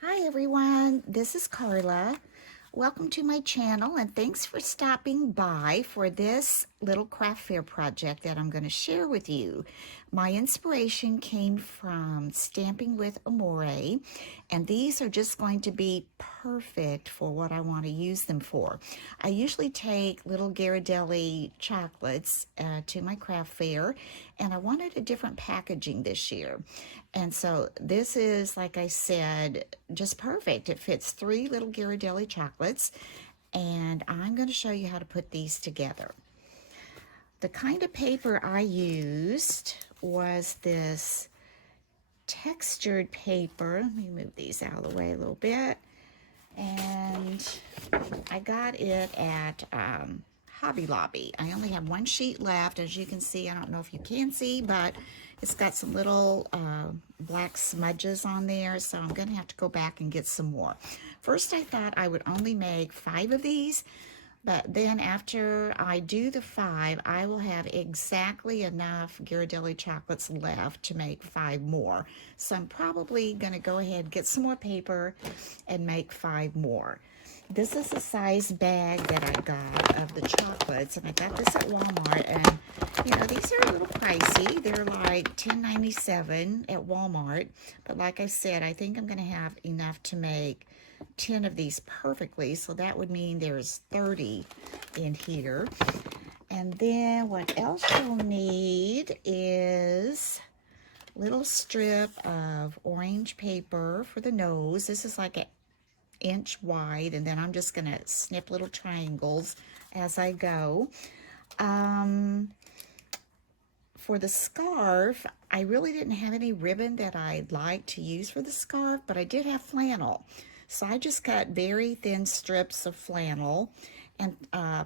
Hi everyone, this is Carla. Welcome to my channel and thanks for stopping by for this little craft fair project that I'm going to share with you. My inspiration came from Stamping with Amore, and these are just going to be perfect for what I want to use them for. I usually take little Ghirardelli chocolates to my craft fair, and I wanted a different packaging this year. And so this is, like I said, just perfect. It fits 3 little Ghirardelli chocolates, and I'm going to show you how to put these together. The kind of paper I used was this textured paper. Let me move these out of the way a little bit. And I got it at Hobby Lobby. I only have 1 sheet left. As you can see, I don't know if you can see, but it's got some little black smudges on there, so I'm going to have to go back and get some more. First, I thought I would only make 5 of these, but then after I do the 5, I will have exactly enough Ghirardelli chocolates left to make 5 more. So I'm probably going to go ahead and get some more paper and make 5 more. This is the size bag that I got of the chocolates, and I got this at Walmart, and you know, these are a little pricey. They're like $10.97 at Walmart, but like I said, I think I'm going to have enough to make 10 of these perfectly, so that would mean there's 30 in here. And then what else you'll need is a little strip of orange paper for the nose. This is like an inch wide, and then I'm just going to snip little triangles as I go. For the scarf, I really didn't have any ribbon that I'd like to use for the scarf, but I did have flannel. So I just cut very thin strips of flannel and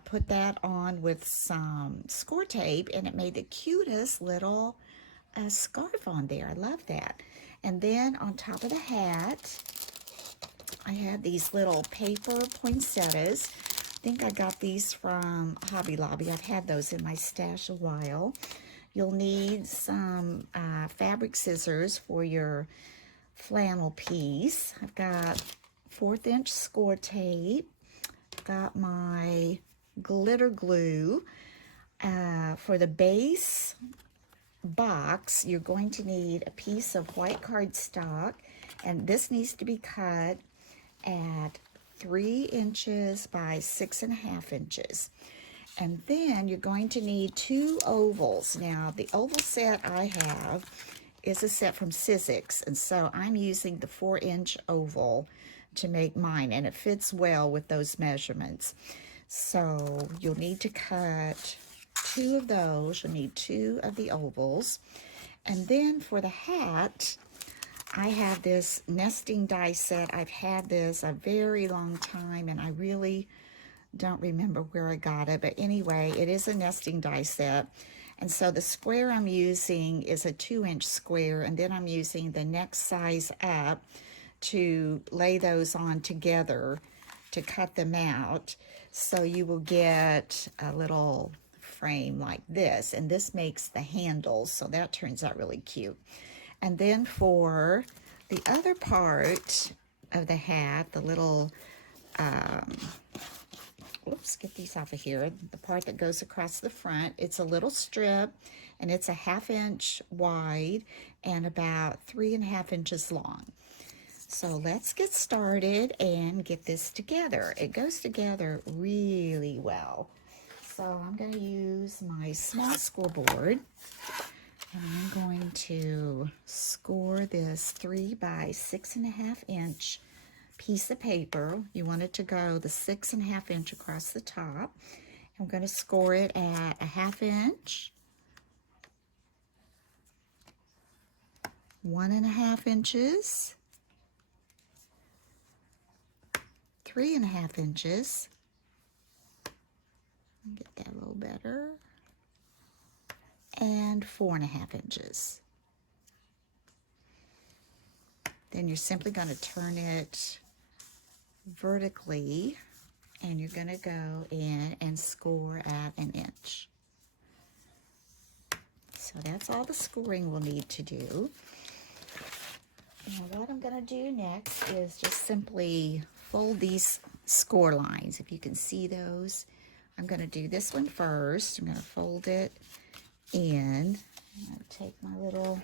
put that on with some score tape, and it made the cutest little scarf on there. I love that. And then on top of the hat, I had these little paper poinsettias. I think I got these from Hobby Lobby. I've had those in my stash a while. You'll need some fabric scissors for your flannel piece. I've got 1/4 inch score tape. Got my glitter glue. For the base box, you're going to need a piece of white cardstock, and this needs to be cut at 3 inches by 6.5 inches. And then you're going to need 2 ovals. Now, the oval set I have is a set from Sizzix, and so I'm using the 4-inch oval to make mine, and it fits well with those measurements. So you'll need to cut 2 of those. You'll need 2 of the ovals. And then for the hat, I have this nesting die set. I've had this a very long time, and I really don't remember where I got it, but anyway, it is a nesting die set. And so the square I'm using is a 2-inch square, and then I'm using the next size up to lay those on together to cut them out. So you will get a little frame like this, and this makes the handles, so that turns out really cute. And then for the other part of the hat, the little oops, get these off of here. The part that goes across the front, it's a little strip, and it's a 1/2 inch wide and about 3.5 inches long. So let's get started and get this together. It goes together really well. So I'm going to use my small scoreboard, and I'm going to score this 3 by 6.5 inch piece of paper. You want it to go the 6.5 inch across the top. I'm going to score it at a 1/2 inch, 1.5 inches, 3.5 inches. Get that a little better, and 4.5 inches. Then you're simply going to turn it vertically, and you're going to go in and score at 1 inch. So that's all the scoring we'll need to do. Now what I'm going to do next is just simply fold these score lines. If you can see those, I'm going to do this one first. I'm going to fold it in. I'm going to take my little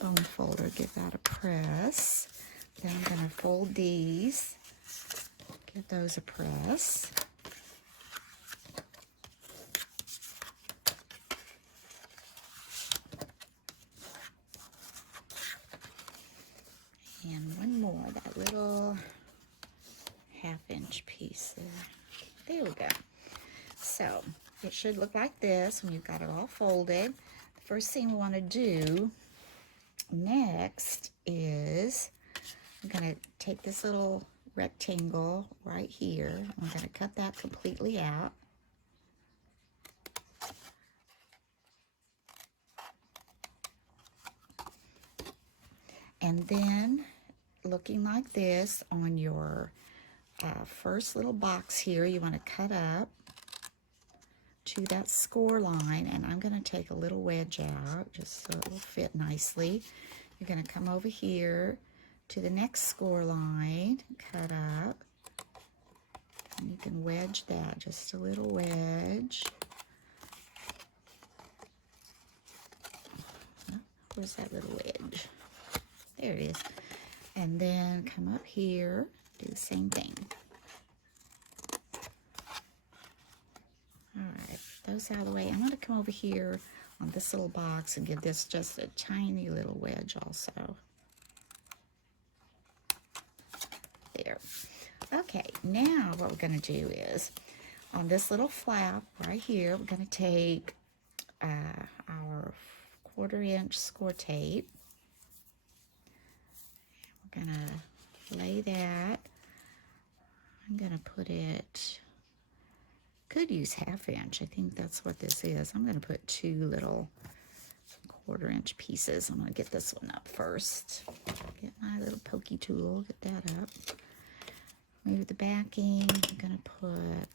bone folder, give that a press. Then I'm going to fold these, give those a press. And one more, that little ½ inch piece there. There we go. So it should look like this when you've got it all folded. The first thing we want to do next is I'm going to take this little rectangle right here. I'm going to cut that completely out. And then looking like this on your first little box here, you want to cut up to that score line, and I'm going to take a little wedge out just so it will fit nicely. You're going to come over here to the next score line, cut up, and you can wedge that, just a little wedge. Where's that little wedge? There it is. And then come up here, do the same thing. All right, those out of the way. I'm going to come over here on this little box and give this just a tiny little wedge also. There. Okay, now what we're going to do is on this little flap right here, we're going to take our 1/4 inch score tape. We're going to lay that. I'm going to put it, could use ½ inch. I think that's what this is. I'm going to put 2 little 1/4 inch pieces. I'm going to get this one up first. Get my little pokey tool, get that up. Move the backing. I'm going to put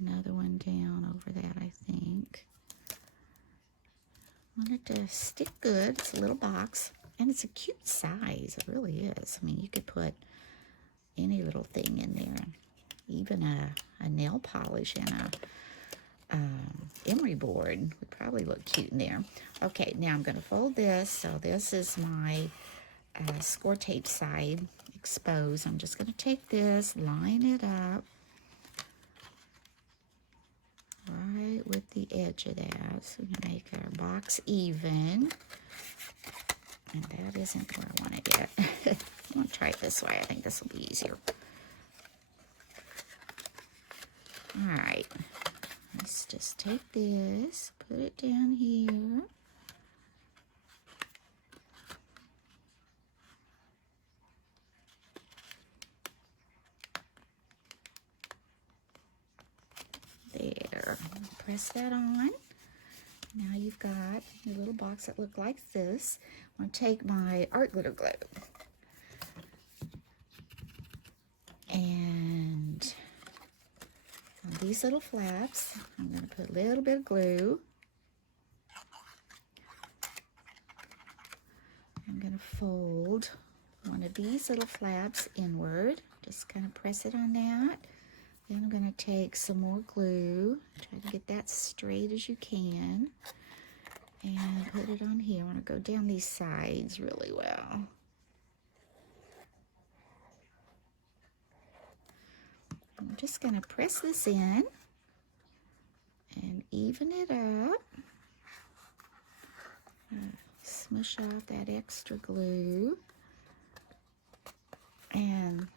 another one down over that, I think. I want it to stick good. It's a little box, and it's a cute size. It really is. I mean, you could put any little thing in there, even a nail polish and a emery board would probably look cute in there. Okay, now I'm going to fold this. So this is my score tape side exposed. I'm just going to take this, line it up right with the edge of that, so we can make our box even. And that isn't where I want it yet. I'm going to try it this way. I think this will be easier. All right, let's just take this, put it down here. There, press that on. Now you've got your little box that look like this. I'm going to take my art glitter glue. And on these little flaps, I'm going to put a little bit of glue. I'm going to fold one of these little flaps inward. Just kind of press it on that. Then I'm going to take some more glue, try to get that straight as you can, and put it on here. I want to go down these sides really well. I'm just going to press this in and even it up. Smush off that extra glue. And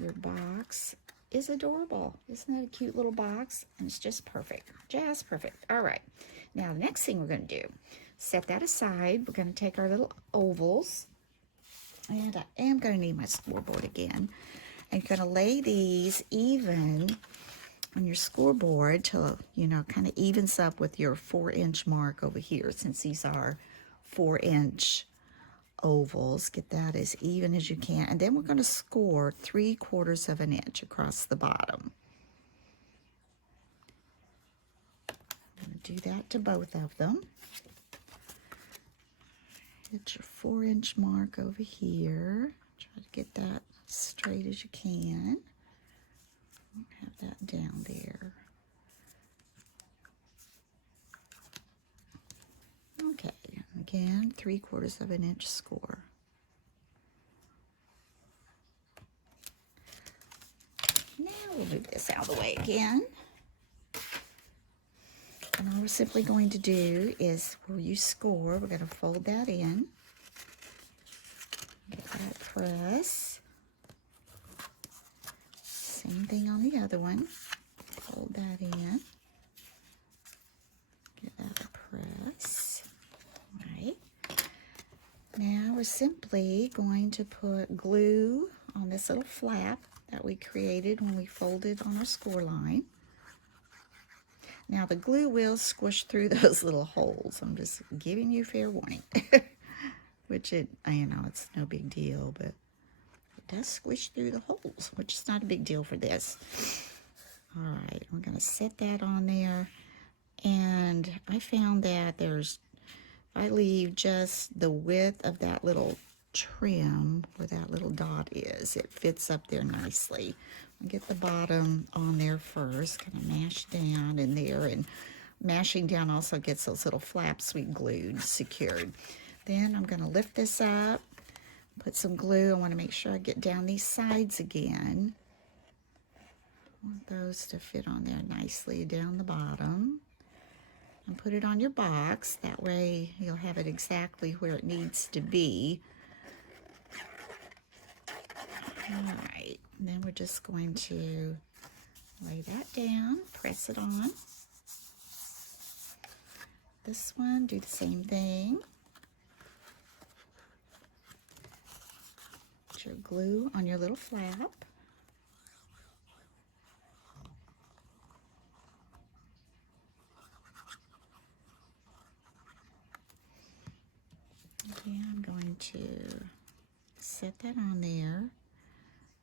your box is adorable. Isn't that a cute little box? And it's just perfect. Just perfect. All right. Now, the next thing we're going to do, set that aside. We're going to take our little ovals. And I am going to need my scoreboard again. And you're going to lay these even on your scoreboard till, you know, kind of evens up with your 4-inch mark over here, since these are 4-inch ovals. Get that as even as you can. And then we're going to score 3/4 of an inch across the bottom. I'm going to do that to both of them. Get your 4-inch mark over here. Try to get that straight as you can. Have that down there. Okay, again, 3/4 of an inch score. Now we'll move this out of the way again. And all we're simply going to do is, where you score, we're going to fold that in. Get that press. Same thing on the other one. Fold that in. Get that a press. All right. Now we're simply going to put glue on this little flap that we created when we folded on our score line. Now the glue will squish through those little holes. I'm just giving you fair warning. Which it's no big deal, but it does squish through the holes, which is not a big deal for this. All right, I'm gonna set that on there. And I found that if I leave just the width of that little trim where that little dot is, it fits up there nicely. I'll get the bottom on there first, kind of mash down in there, and mashing down also gets those little flaps we glued secured. Then I'm going to lift this up, put some glue. I want to make sure I get down these sides again. I want those to fit on there nicely down the bottom. And put it on your box. That way you'll have it exactly where it needs to be. All right, and then we're just going to lay that down, press it on. This one, do the same thing. Put your glue on your little flap. Okay, I'm going to set that on there.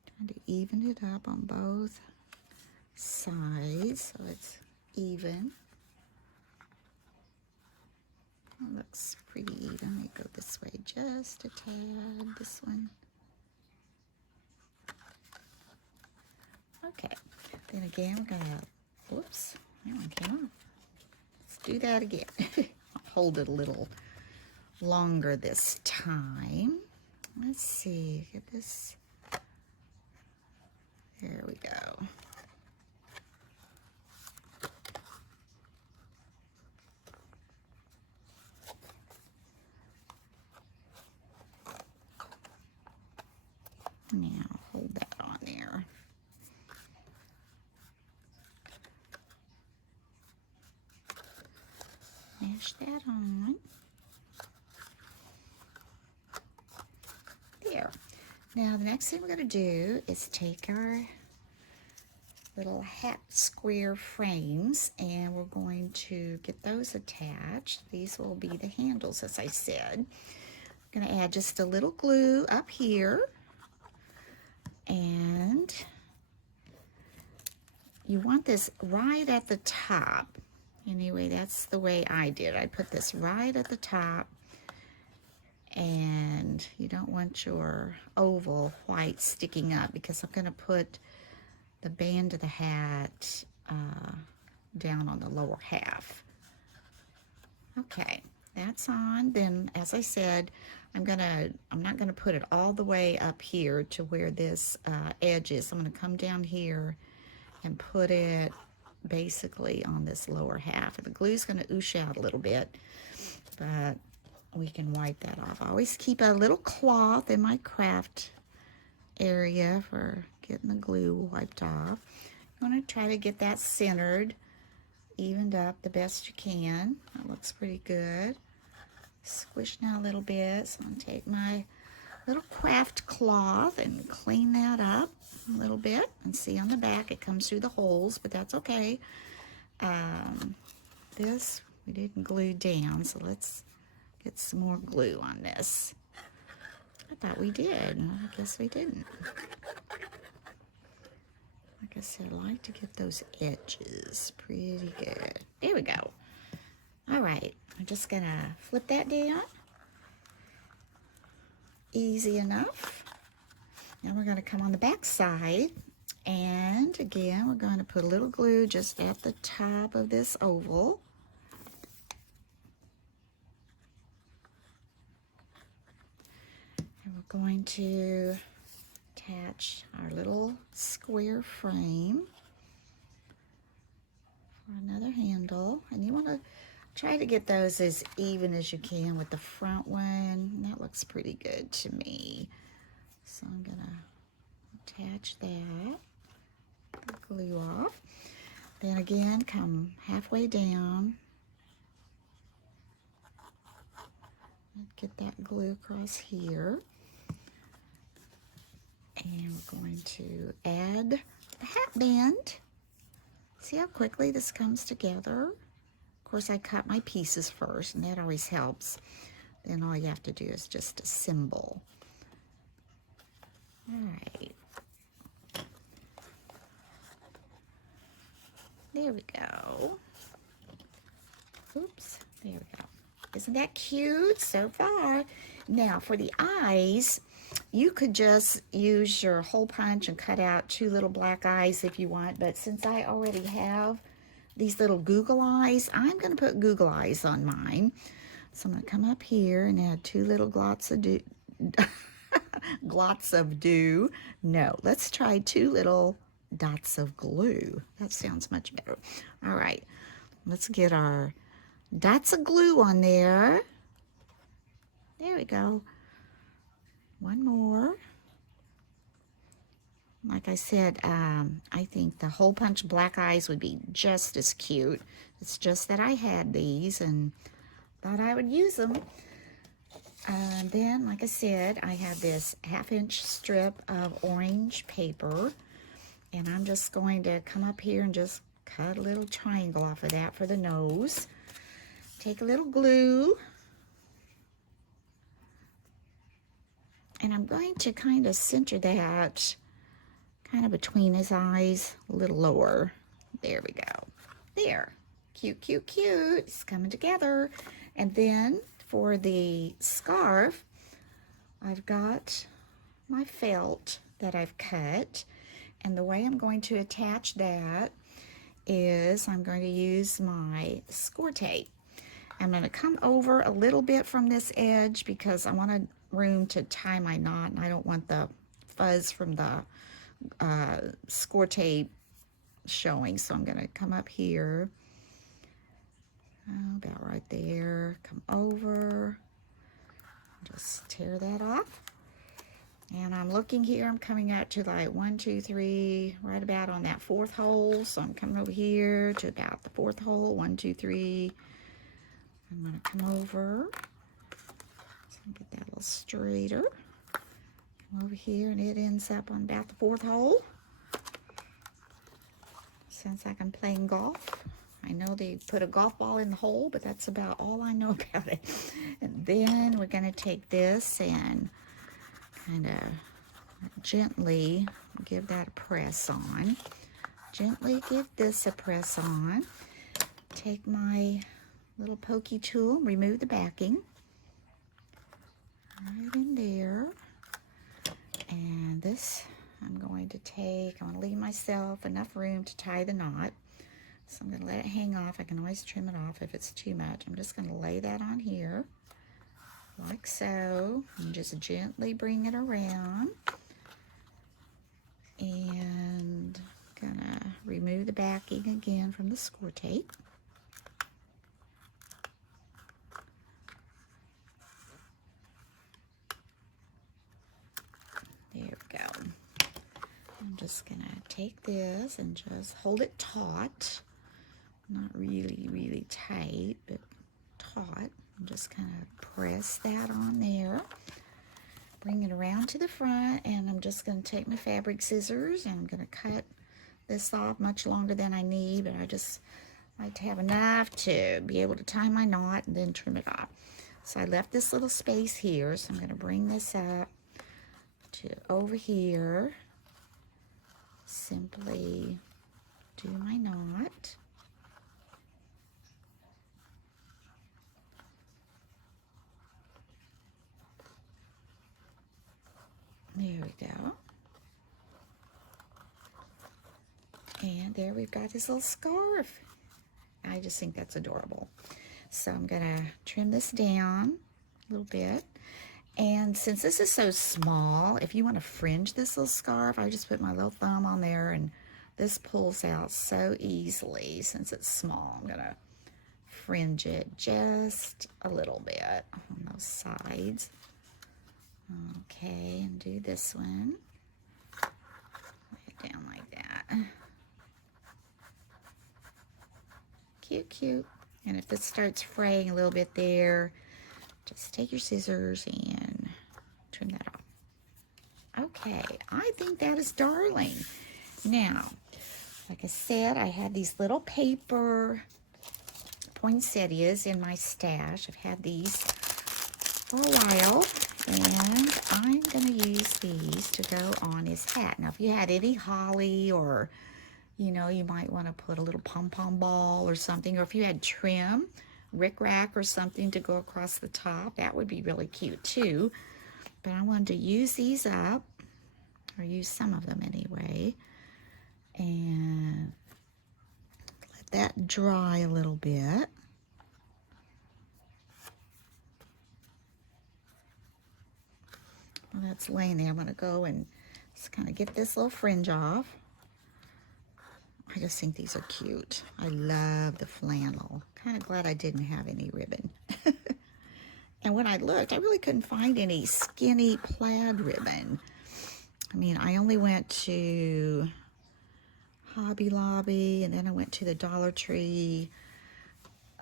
Trying to even it up on both sides so it's even. It looks pretty even. Let me go this way just a tad. This one. Okay. Then again, we're gonna. Whoops, that one came off. Let's do that again. I'll hold it a little longer this time. Let's see. Get this. There we go. Now hold that on there. Mash that on. There. Now the next thing we're going to do is take our little hat square frames and we're going to get those attached. These will be the handles, as I said. I'm going to add just a little glue up here. And you want this right at the top. Anyway, that's the way I did. I put this right at the top. And you don't want your oval white sticking up because I'm going to put the band of the hat down on the lower half. Okay, that's on. Then, as I said, I'm not gonna put it all the way up here to where this edge is. I'm gonna come down here and put it basically on this lower half. And the glue's gonna oosh out a little bit, but we can wipe that off. I always keep a little cloth in my craft area for getting the glue wiped off. You want to try to get that centered, evened up the best you can. That looks pretty good. Squish now a little bit. So I'm going to take my little craft cloth and clean that up a little bit. And see on the back it comes through the holes, but that's okay. This we didn't glue down, so let's get some more glue on this. I thought we did. I guess we didn't. Like I said, I like to get those edges pretty good. There we go. All right, I'm just gonna flip that down. Easy enough. Now we're going to come on the back side, and again we're going to put a little glue just at the top of this oval. And we're going to attach our little square frame for another handle, and you want to try to get those as even as you can with the front one. That looks pretty good to me. So I'm gonna attach that, glue off. Then again, come halfway down, get that glue across here. And we're going to add the hat band. See how quickly this comes together? Of course, I cut my pieces first, and that always helps. Then all you have to do is just assemble. All right. There we go. Oops, there we go. Isn't that cute so far? Now for the eyes, you could just use your hole punch and cut out 2 little black eyes if you want, but since I already have these little Google eyes, I'm going to put Google eyes on mine. So I'm going to come up here and add 2 little glots of dew. Glots of dew. No, let's try 2 little dots of glue. That sounds much better. All right, let's get our dots of glue on there. There we go. 1 more. Like I said, I think the hole punch black eyes would be just as cute. It's just that I had these and thought I would use them. Then, like I said, I have this 1/2-inch strip of orange paper, and I'm just going to come up here and just cut a little triangle off of that for the nose. Take a little glue, and I'm going to kind of center that kind of between his eyes, a little lower. There we go. There. Cute, cute, cute. It's coming together. And then for the scarf, I've got my felt that I've cut. And the way I'm going to attach that is I'm going to use my score tape. I'm going to come over a little bit from this edge because I want room to tie my knot, and I don't want the fuzz from the score tape showing. So I'm going to come up here, about right there, come over, just tear that off. And I'm looking here, I'm coming out to like 1, 2, 3, right about on that 4th hole. So I'm coming over here to about the 4th hole, 1, 2, 3. I'm going to come over, so get that a little straighter. Come over here, and it ends up on about the 4th hole. Sounds like I'm playing golf. I know they put a golf ball in the hole, but that's about all I know about it. And then we're going to take this and kind of gently give that a press on. Gently give this a press on. Take my little pokey tool, remove the backing. Right in there. And this I'm going to leave myself enough room to tie the knot. So I'm going to let it hang off. I can always trim it off if it's too much. I'm just going to lay that on here, like so, and just gently bring it around. And gonna remove the backing again from the score tape. There we go. I'm just gonna take this and just hold it taut. Not really, really tight, but taut. I'm just kind of press that on there. Bring it around to the front, and I'm just going to take my fabric scissors and I'm going to cut this off much longer than I need, but I just like to have enough to be able to tie my knot and then trim it off. So I left this little space here, so I'm going to bring this up to over here. Simply do my knot. There we go. And there we've got this little scarf. I just think that's adorable. So I'm gonna trim this down a little bit. And since this is so small, if you want to fringe this little scarf, I just put my little thumb on there and this pulls out so easily. Since it's small, I'm gonna fringe it just a little bit on those sides. Okay, and do this one. Lay it down like that. Cute, cute. And if this starts fraying a little bit there, just take your scissors and trim that off. Okay, I think that is darling. Now, like I said, I had these little paper poinsettias in my stash. I've had these for a while, and I'm going to use these to go on his hat. Now, if you had any holly, or you know, you might want to put a little pom-pom ball or something, or if you had trim, rickrack or something to go across the top, that would be really cute too. But I wanted to use these up, or use some of them anyway, and let that dry a little bit. Well, that's laying there. I'm going to go and just kind of get this little fringe off. I just think these are cute. I love the flannel. Kind of glad I didn't have any ribbon. And when I looked, I really couldn't find any skinny plaid ribbon. I mean, I only went to Hobby Lobby, and then I went to the Dollar Tree.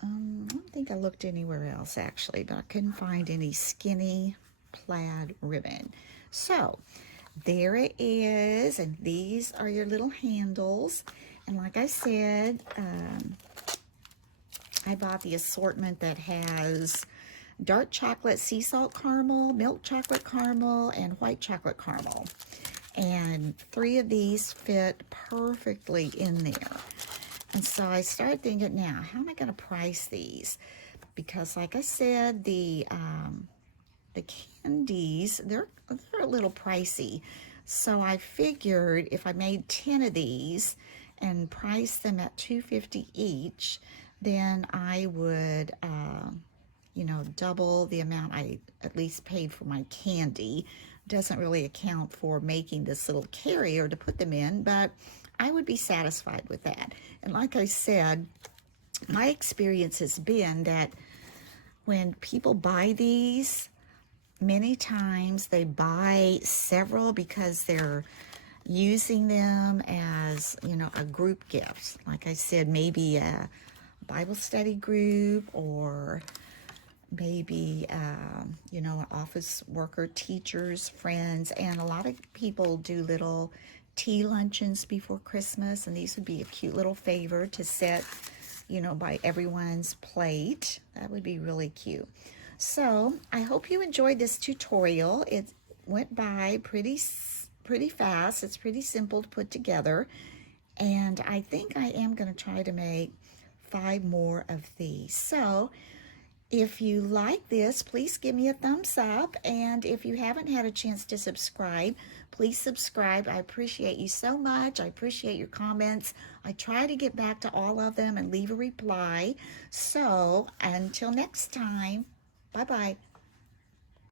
I don't think I looked anywhere else, actually, but I couldn't find any skinny plaid ribbon. So there it is, and these are your little handles. And like I said, I bought the assortment that has dark chocolate sea salt caramel, milk chocolate caramel, and white chocolate caramel. And 3 of these fit perfectly in there. And so I started thinking, now, how am I going to price these? Because like I said, the candies, they're a little pricey. So I figured if I made 10 of these and priced them at $2.50 each, then I would, you know, double the amount I at least paid for my candy. Doesn't really account for making this little carrier to put them in, but I would be satisfied with that. And like I said, my experience has been that when people buy these, many times they buy several because they're using them as, you know, a group gift. Like I said, maybe a Bible study group, or maybe, you know, an office worker, teachers, friends. And a lot of people do little tea luncheons before Christmas, and these would be a cute little favor to set, you know, by everyone's plate. That would be really cute. So I hope you enjoyed this tutorial. It went by pretty fast. It's pretty simple to put together. And I think I am going to try to make 5 more of these. So if you like this, please give me a thumbs up. And if you haven't had a chance to subscribe, please subscribe. I appreciate you so much. I appreciate your comments. I try to get back to all of them and leave a reply. So until next time, bye-bye.